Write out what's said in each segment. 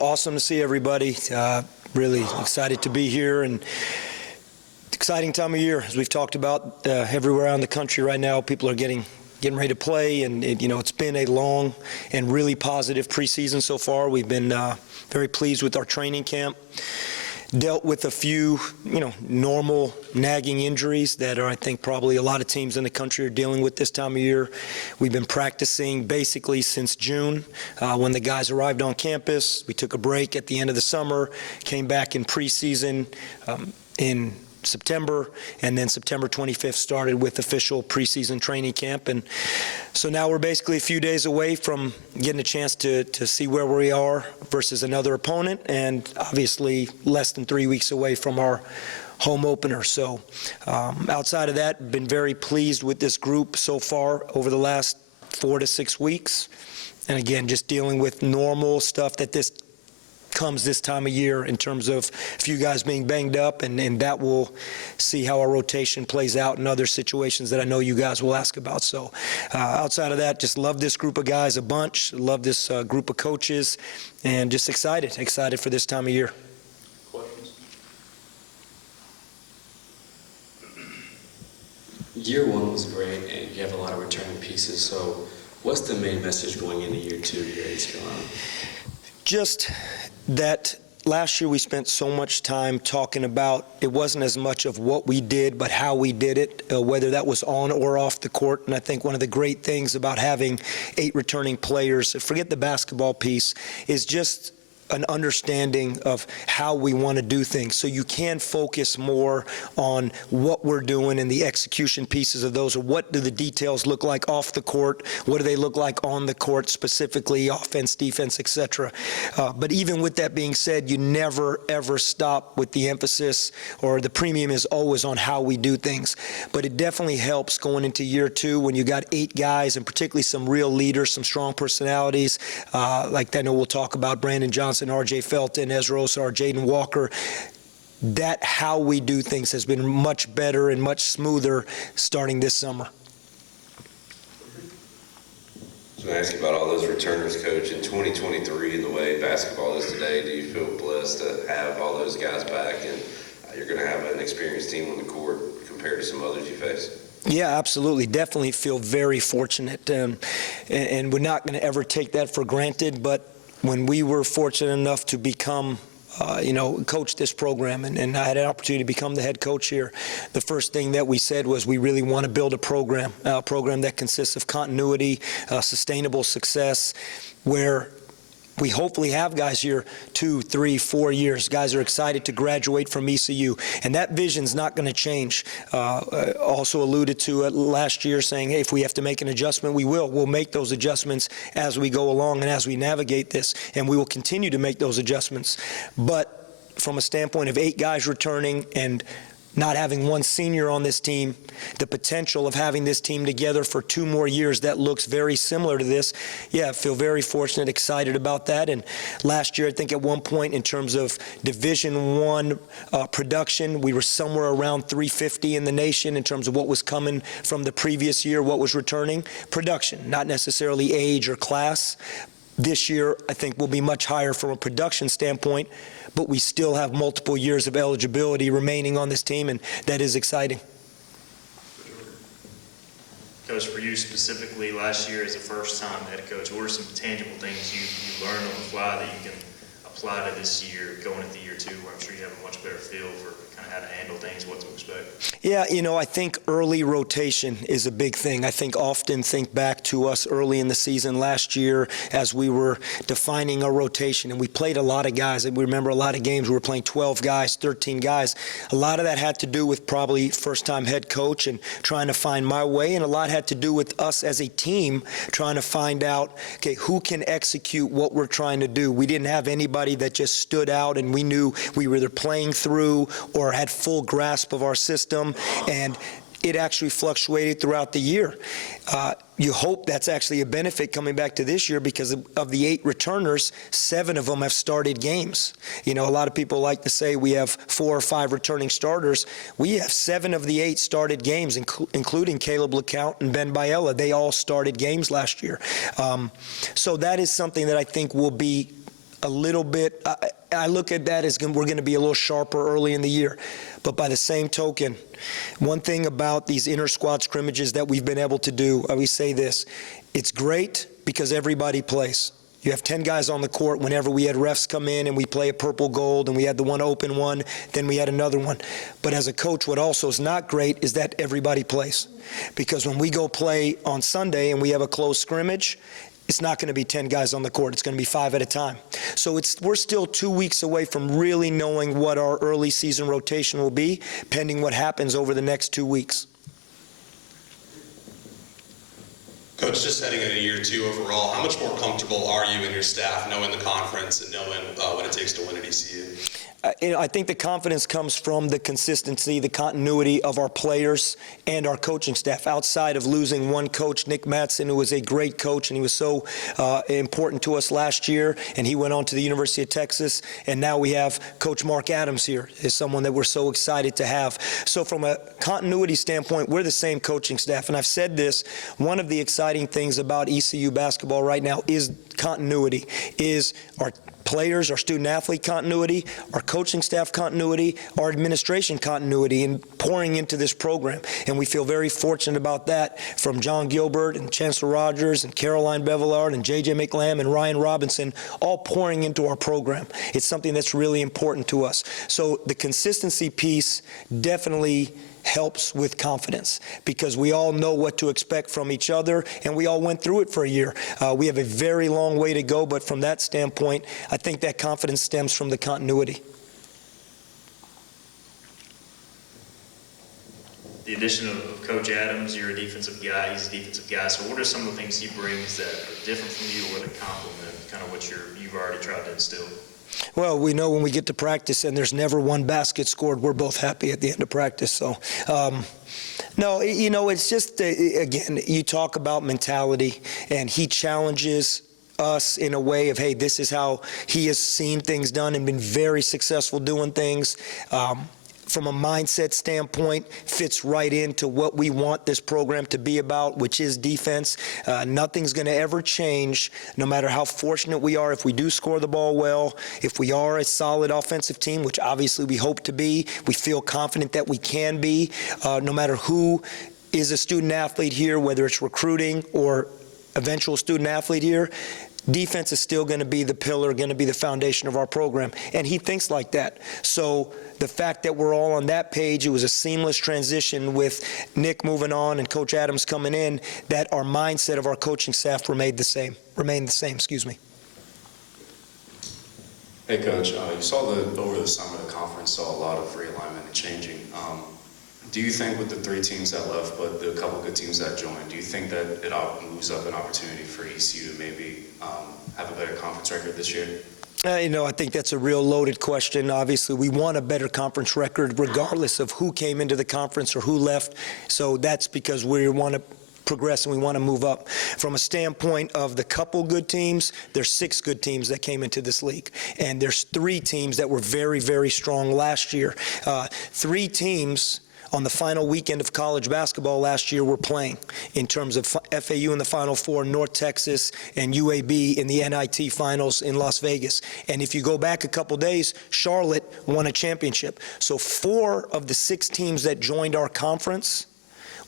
Awesome to see everybody. Really excited to be here, and exciting time of year, as we've talked about everywhere around the country right now. People are getting ready to play, and it's been a long and really positive preseason so far. We've been very pleased with our training camp. Dealt with a few, normal nagging injuries that I think probably a lot of teams in the country are dealing with this time of year. We've been practicing basically since June when the guys arrived on campus. We took a break at the end of the summer, came back in preseason in September, and then September 25th started with official preseason training camp. And so now we're basically a few days away from getting a chance to see where we are versus another opponent, and obviously less than 3 weeks away from our home opener. So outside of that, been very pleased with this group so far over the last 4 to 6 weeks. And again, just dealing with normal stuff that comes this time of year in terms of a few guys being banged up, and that will see how our rotation plays out in other situations that I know you guys will ask about. So outside of that, just love this group of guys a bunch, love this group of coaches, and just excited for this time of year. Questions? Year one was great, and you have a lot of returning pieces. So what's the main message going into year two here at ECU? Just that last year we spent so much time talking about, it wasn't as much of what we did, but how we did it, whether that was on or off the court. And I think one of the great things about having 8 returning players, forget the basketball piece, is just an understanding of how we want to do things. So you can focus more on what we're doing and the execution pieces of those, or what do the details look like off the court, what do they look like on the court, specifically offense, defense, etc. But even with that being said, you never ever stop with the emphasis, or the premium is always on how we do things. But it definitely helps going into year two when you got 8 guys, and particularly some real leaders, some strong personalities, like I know we'll talk about Brandon Johnson, R.J. Felton, Ezra Osar, Jaden Walker. That how we do things has been much better and much smoother starting this summer. I was going to ask you about all those returners, Coach. In 2023, and the way basketball is today, do you feel blessed to have all those guys back, and you're going to have an experienced team on the court compared to some others you face? Yeah, absolutely. Definitely feel very fortunate, and we're not going to ever take that for granted. But when we were fortunate enough to become, coach this program, and I had an opportunity to become the head coach here, the first thing that we said was we really want to build a program that consists of continuity, sustainable success, where we hopefully have guys here 2, 3, 4 years. Guys are excited to graduate from ECU, and that vision's not going to change. Also alluded to it last year, saying, hey, if we have to make an adjustment, we will. We'll make those adjustments as we go along and as we navigate this, and we will continue to make those adjustments. But from a standpoint of 8 guys returning and not having one senior on this team, the potential of having this team together for 2 more years that looks very similar to this, yeah, I feel very fortunate, excited about that. And last year, I think at one point in terms of Division I production, we were somewhere around 350 in the nation in terms of what was coming from the previous year, what was returning. Production, not necessarily age or class. This year, I think, will be much higher from a production standpoint, but we still have multiple years of eligibility remaining on this team, and that is exciting. Coach, for you specifically, last year as a first-time head coach, what are some tangible things you learned on the fly that you can apply to this year, going into year 2, where I'm sure you have a much better feel for kind of how to handle things, what to expect? Yeah, I think early rotation is a big thing. I often think back to us early in the season last year as we were defining our rotation, and we played a lot of guys. And we remember a lot of games we were playing 12 guys, 13 guys. A lot of that had to do with probably first-time head coach and trying to find my way, and a lot had to do with us as a team trying to find out, okay, who can execute what we're trying to do. We didn't have anybody that just stood out, and we knew we were either playing through or had full grasp of our system, and it actually fluctuated throughout the year. You hope that's actually a benefit coming back to this year, because of the 8 returners, 7 of them have started games. A lot of people like to say we have 4 or 5 returning starters. We have 7 of the 8 started games, including Caleb LeCount and Ben Biella. They all started games last year. So that is something that I think will be a little bit, I look at that as we're going to be a little sharper early in the year. But by the same token, one thing about these inter-squad scrimmages that we've been able to do, I always say this, it's great because everybody plays. You have 10 guys on the court. Whenever we had refs come in and we play a purple gold and we had the one open one, then we had another one. But as a coach, what also is not great is that everybody plays. Because when we go play on Sunday and we have a close scrimmage, it's not going to be 10 guys on the court. It's going to be 5 at a time. So we're still 2 weeks away from really knowing what our early season rotation will be, pending what happens over the next 2 weeks. Coach, just heading into year 2 overall, how much more comfortable are you and your staff knowing the conference and knowing what it takes to win at ECU? I think the confidence comes from the consistency, the continuity of our players and our coaching staff. Outside of losing one coach, Nick Mattson, who was a great coach, and he was so important to us last year, and he went on to the University of Texas, and now we have Coach Mark Adams here, is someone that we're so excited to have. So from a continuity standpoint, we're the same coaching staff, and I've said this, one of the exciting things about ECU basketball right now is continuity, is our players, our student-athlete continuity, our coaching staff continuity, our administration continuity in pouring into this program. And we feel very fortunate about that from John Gilbert and Chancellor Rogers and Caroline Bevillard and J.J. McLam and Ryan Robinson all pouring into our program. It's something that's really important to us. So the consistency piece definitely helps with confidence because we all know what to expect from each other, and we all went through it for a year. We have a very long way to go, but from that standpoint, I think that confidence stems from the continuity. The addition of Coach Adams, you're a defensive guy, he's a defensive guy. So what are some of the things he brings that are different from you or that complement kind of what you've already tried to instill? Well, we know when we get to practice and there's never one basket scored, we're both happy at the end of practice. So, no, you know, it's just, again, you talk about mentality, and he challenges us in a way of, hey, this is how he has seen things done and been very successful doing things. From a mindset standpoint, fits right into what we want this program to be about, which is defense. Nothing's going to ever change, no matter how fortunate we are if we do score the ball well, if we are a solid offensive team, which obviously we hope to be. We feel confident that we can be, no matter who is a student-athlete here, whether it's recruiting or eventual student-athlete here. Defense is still going to be the pillar, going to be the foundation of our program, and he thinks like that. So the fact that we're all on that page, it was a seamless transition with Nick moving on and Coach Adams coming in, that our mindset of our coaching staff remained the same. Hey, Coach, you saw over the summer the conference saw a lot of realignment and changing. Do you think with the 3 teams that left, but the couple good teams that joined, do you think that it moves up an opportunity for ECU to maybe have a better conference record this year? You know, I think that's a real loaded question. Obviously, we want a better conference record regardless of who came into the conference or who left. So that's because we want to progress and we want to move up. From a standpoint of the couple good teams, there's 6 good teams that came into this league. And there's 3 teams that were very, very strong last year. 3 teams on the final weekend of college basketball last year were playing in terms of FAU in the Final Four, North Texas, and UAB in the NIT Finals in Las Vegas. And if you go back a couple days, Charlotte won a championship. So 4 of the 6 teams that joined our conference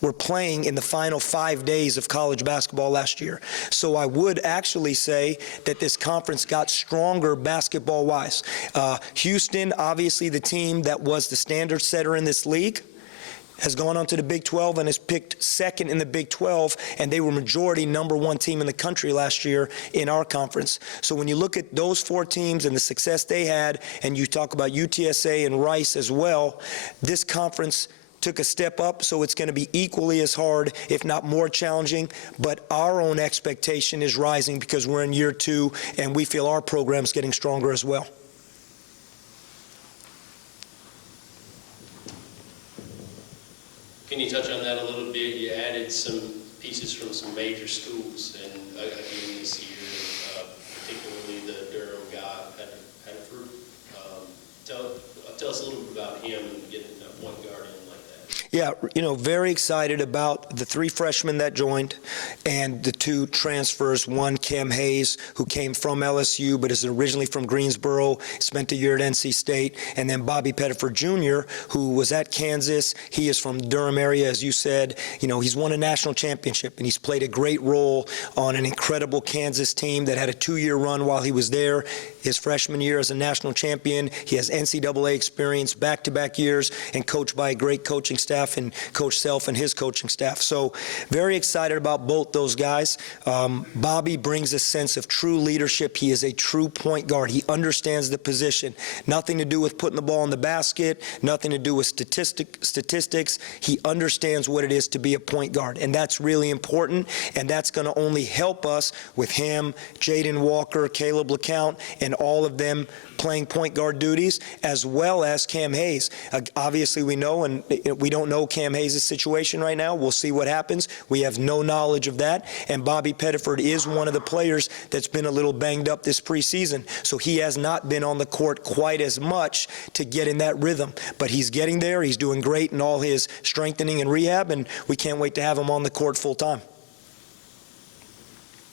were playing in the final 5 days of college basketball last year. So I would actually say that this conference got stronger basketball-wise. Houston, obviously the team that was the standard setter in this league, has gone on to the Big 12 and has picked 2nd in the Big 12, and they were majority #1 team in the country last year in our conference. So when you look at those 4 teams and the success they had, and you talk about UTSA and Rice as well, this conference took a step up, so it's going to be equally as hard, if not more challenging, but our own expectation is rising because we're in year 2, and we feel our program's getting stronger as well. Can you touch on that a little bit? You added some pieces from some major schools, and again this year, particularly the Durham guy, Hedford. Tell us a little bit about him and getting a point guard in like that. Yeah, you know, very excited about the 3 freshmen that joined and the 2 transfers, one Cam Hayes, who came from LSU but is originally from Greensboro, spent a year at NC State, and then Bobby Pettiford Jr., who was at Kansas. He is from Durham area, as you said. You know, he's won a national championship, and he's played a great role on an incredible Kansas team that had a 2-year run while he was there. His freshman year as a national champion, he has NCAA experience, back-to-back years, and coached by a great coaching staff and Coach Self and his coaching staff. So very excited about both those guys. Bobby brings a sense of true leadership. He is a true point guard. He understands the position. Nothing to do with putting the ball in the basket, nothing to do with statistics. He understands what it is to be a point guard, and that's really important, and that's going to only help us with him, Jaden Walker, Caleb LeCount, and all of them playing point guard duties, as well as Cam Hayes. Obviously, we know, and we don't know Cam Hayes' situation right now. We'll see what happens. We have no knowledge of that, and Bobby Pettiford is one of the players that's been a little banged up this preseason, so he has not been on the court quite as much to get in that rhythm. But he's getting there. He's doing great in all his strengthening and rehab, and we can't wait to have him on the court full time.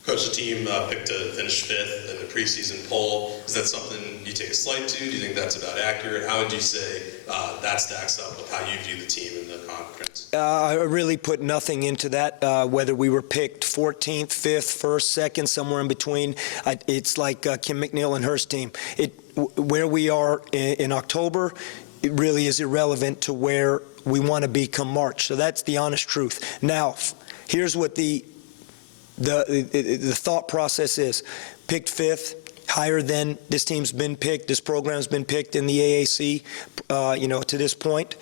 Coach, the team picked to finish 5th in the preseason poll. Is that something you take a slight to? Do you think that's about accurate? How would you say that stacks up with how you view the team in the conference? I really put nothing into that, whether we were picked 14th, 5th, 1st, 2nd, somewhere in between. It's like Kim McNeil and her team. Where we are in October, it really is irrelevant to where we want to be come March. So that's the honest truth. Now, here's what the thought process is. Picked 5th, higher than this team's been picked, this program's been picked in the AAC, to this point.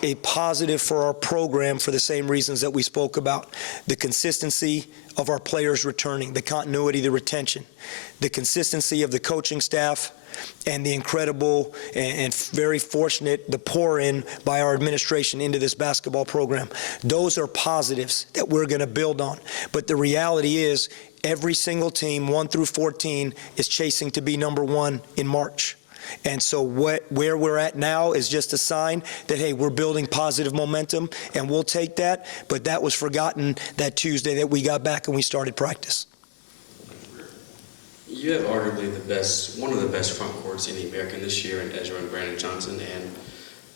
A positive for our program for the same reasons that we spoke about. The consistency of our players returning, the continuity, the retention, the consistency of the coaching staff, and the incredible and very fortunate the pour-in by our administration into this basketball program. Those are positives that we're going to build on. But the reality is every single team, 1 through 14, is chasing to be number 1 in March. And so where we're at now is just a sign that, hey, we're building positive momentum, and we'll take that. But that was forgotten that Tuesday that we got back and we started practice. You have arguably one of the best front courts in the American this year in Ezra and Brandon Johnson. And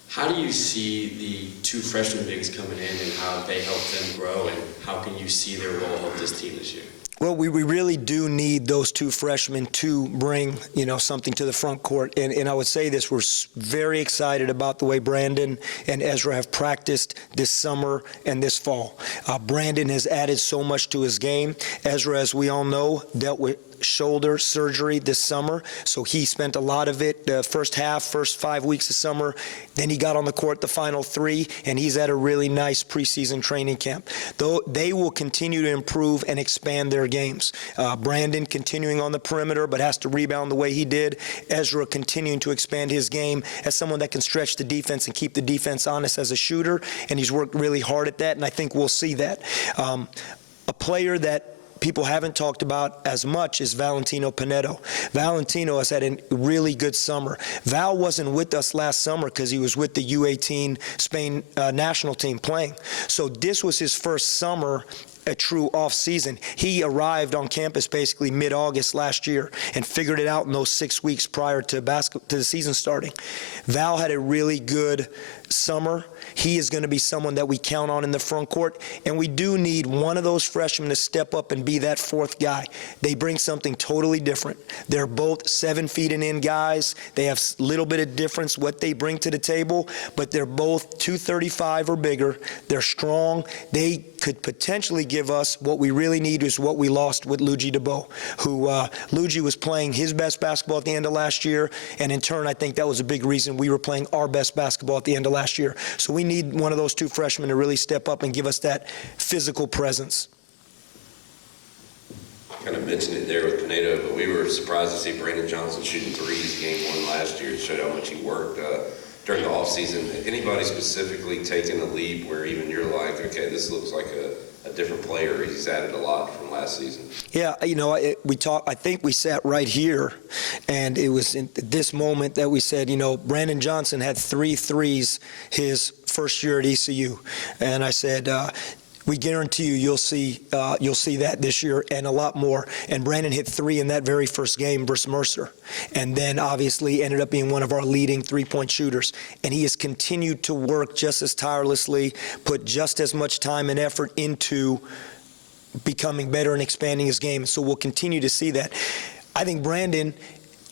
how do you see the 2 freshman bigs coming in and how they help them grow, and how can you see their role help this team this year? Well, we really do need those 2 freshmen to bring, something to the front court. And I would say this, we're very excited about the way Brandon and Ezra have practiced this summer and this fall. Brandon has added so much to his game. Ezra, as we all know, dealt with shoulder surgery this summer, so he spent a lot of it the first 5 weeks of summer. Then he got on the court the final 3, and he's at a really nice preseason training camp. Though they will continue to improve and expand their games. Brandon continuing on the perimeter, but has to rebound the way he did. Ezra continuing to expand his game as someone that can stretch the defense and keep the defense honest as a shooter, and he's worked really hard at that, and I think we'll see that. A player that people haven't talked about as much is Valentino Pinedo. Valentino has had a really good summer. Val wasn't with us last summer because he was with the U18 Spain national team playing. So this was his first summer, a true off-season. He arrived on campus basically mid-August last year and figured it out in those 6 weeks prior to the season starting. Val had a really good summer. He is going to be someone that we count on in the front court, and we do need one of those freshmen to step up and be that 4th guy. They bring something totally different. They're both 7 feet and in guys. They have a little bit of difference what they bring to the table, but they're both 235 or bigger. They're strong. They could potentially give us what we really need is what we lost with Luigi DeBow, who Luigi was playing his best basketball at the end of last year, and in turn I think that was a big reason we were playing our best basketball at the end of last year. So we need one of those 2 freshmen to really step up and give us that physical presence. Kind of mentioned it there with Pinedo, but we were surprised to see Brandon Johnson shooting 3s game 1 last year. It showed how much he worked during the offseason. Anybody specifically taking a leap where even you're like, okay, this looks like a different player? He's added a lot from last season. Yeah, I think we sat right here, and it was in this moment that we said, Brandon Johnson had 3 threes his first year at ECU. And I said, we guarantee you'll see that this year and a lot more. And Brandon hit 3 in that very first game versus Mercer, and then obviously ended up being one of our leading three-point shooters. And he has continued to work just as tirelessly, put just as much time and effort into becoming better and expanding his game. So we'll continue to see that. I think Brandon,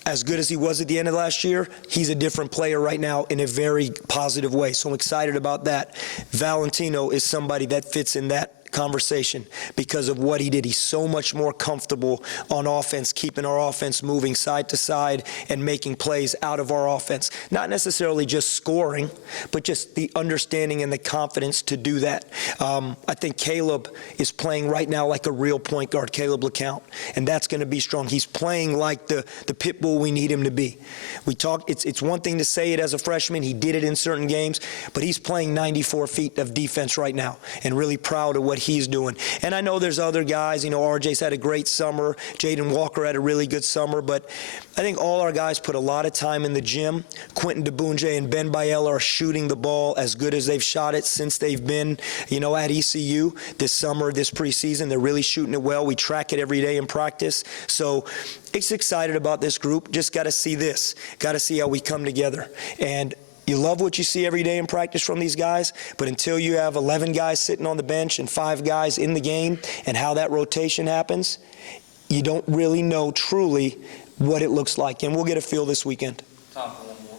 as good as he was at the end of last year, he's a different player right now in a very positive way. So I'm excited about that. Valentino is somebody that fits in that conversation because of what he did. He's so much more comfortable on offense, keeping our offense moving side to side and making plays out of our offense. Not necessarily just scoring, but just the understanding and the confidence to do that. I think Caleb is playing right now like a real point guard, Caleb LeCount, and that's going to be strong. He's playing like the pit bull we need him to be. It's one thing to say it as a freshman. He did it in certain games, but he's playing 94 feet of defense right now, and really proud of what he's doing. And I know there's other guys, RJ's had a great summer, Jaden Walker had a really good summer, but I think all our guys put a lot of time in the gym. Quentin DeBunje and Ben Biella are shooting the ball as good as they've shot it since they've been, at ECU this summer, this preseason. They're really shooting it well. We track it every day in practice. So it's excited about this group. Just got to see this. Got to see how we come together. And you love what you see every day in practice from these guys, but until you have 11 guys sitting on the bench and 5 guys in the game and how that rotation happens, you don't really know truly what it looks like. And we'll get a feel this weekend. Time for one more.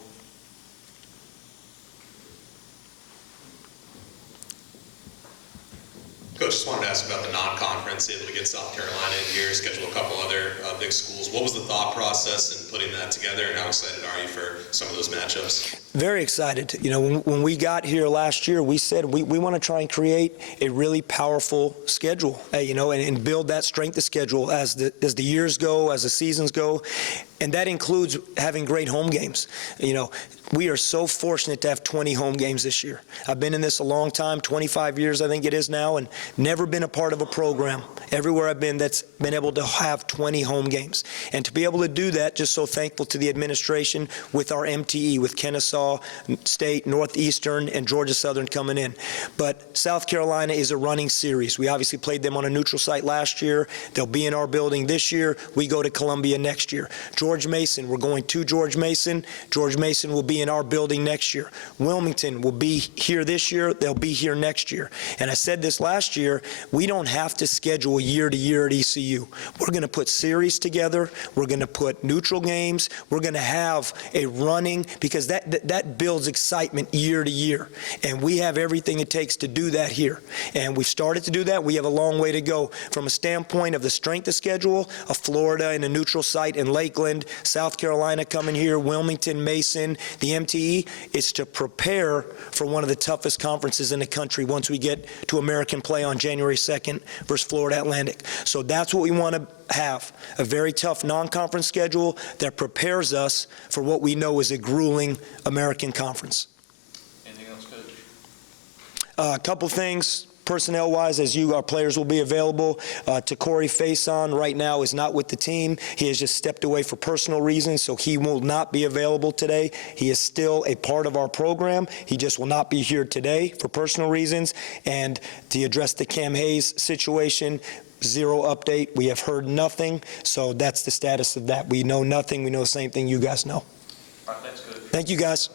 Coach, just wanted to ask about the non-conference, able to get South Carolina in here, schedule a couple other big schools. What was the thought process in putting that together, and how excited are you for some of those matchups? Very excited. When we got here last year, we said we want to try and create a really powerful schedule, and build that strength of schedule as the years go, as the seasons go. And that includes having great home games. We are so fortunate to have 20 home games this year. I've been in this a long time, 25 years I think it is now, and never been a part of a program everywhere I've been that's been able to have 20 home games. And to be able to do that, just so thankful to the administration with our MTE, with Kennesaw State, Northeastern, and Georgia Southern coming in. But South Carolina is a running series. We obviously played them on a neutral site last year. They'll be in our building this year. We go to Columbia next year. George Mason, we're going to George Mason. George Mason will be in our building next year. Wilmington will be here this year. They'll be here next year. And I said this last year, we don't have to schedule year to year at ECU. We're going to put series together. We're going to put neutral games. We're going to have a running, because that builds excitement year to year. And we have everything it takes to do that here. And we've started to do that. We have a long way to go from a standpoint of the strength of schedule of Florida and a neutral site in Lakeland, South Carolina coming here, Wilmington, Mason, the MTE. It's to prepare for one of the toughest conferences in the country once we get to American play on January 2nd versus Florida Atlantic. So that's what we want to have, a very tough non-conference schedule that prepares us for what we know is a grueling American conference. Anything else, Coach? A couple things. Personnel-wise, our players will be available. To Corey Faison right now is not with the team. He has just stepped away for personal reasons, so he will not be available today. He is still a part of our program. He just will not be here today for personal reasons. And to address the Cam Hayes situation, zero update. We have heard nothing, so that's the status of that. We know nothing. We know the same thing you guys know. All right, thanks, Coach. Thank you, guys.